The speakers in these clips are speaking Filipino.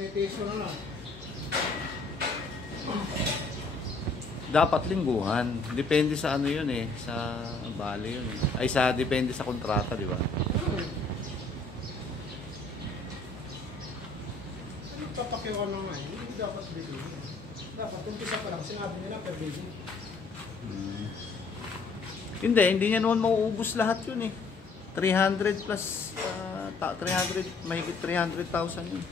tinitiso na lang. Dapat lingguhan. Depende sa ano yun eh. Sa bali yun eh. Ay depende sa kontrata, di ba? Papakiwan na nga, hindi dapat bigyan. Dapat umpisa pa lang, sinabi nila per video. Hindi niya noon mauubos lahat yun eh. 300 plus, 300, mahigit 300,000 yun.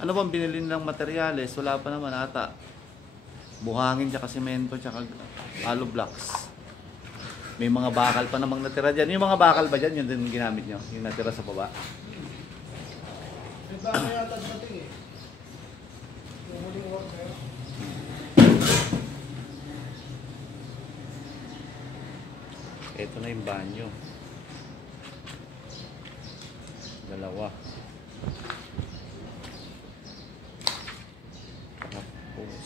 Ano bang binili ng materyales? Wala pa naman ata. Buhangin, tsaka semento, tsaka hollow blocks. May mga bakal pa namang natira dyan. Yung mga bakal ba dyan? Yun din ginamit nyo? Yung natira sa baba? May bakal yata dating eh. Yung huling order. Ito na yung banyo. Dalawa. Tapos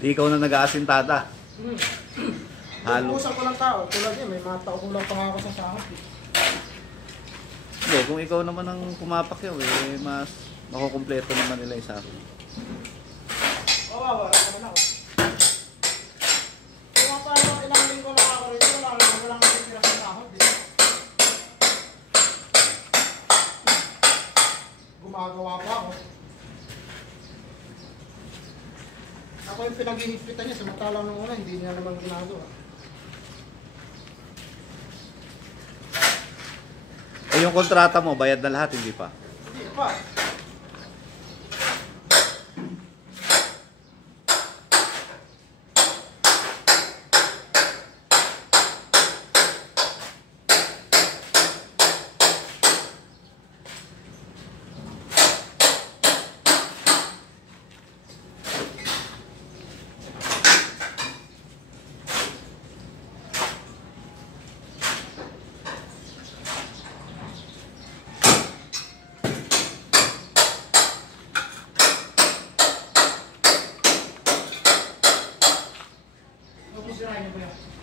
di ikaw na nag-aasintada. Halo. Uusap ko ng tao, tulad niya, may mga tao kulang pa nga ako sa sahod eh. Hindi, kung ikaw naman ang pumapakyaw eh, mas makukumpleto naman nila yung sahod. Wala naman ako. Kung paano ilang linggo na ako rin, walang natitira sa sahod eh. Gumagawa pa ako. Ako yung pinag-ihigpitan niya, samantalang nung una, hindi niya naman ginagawa. Eh yung kontrata mo, bayad na lahat, hindi pa? Hindi pa. Sirahin niyo ba yan?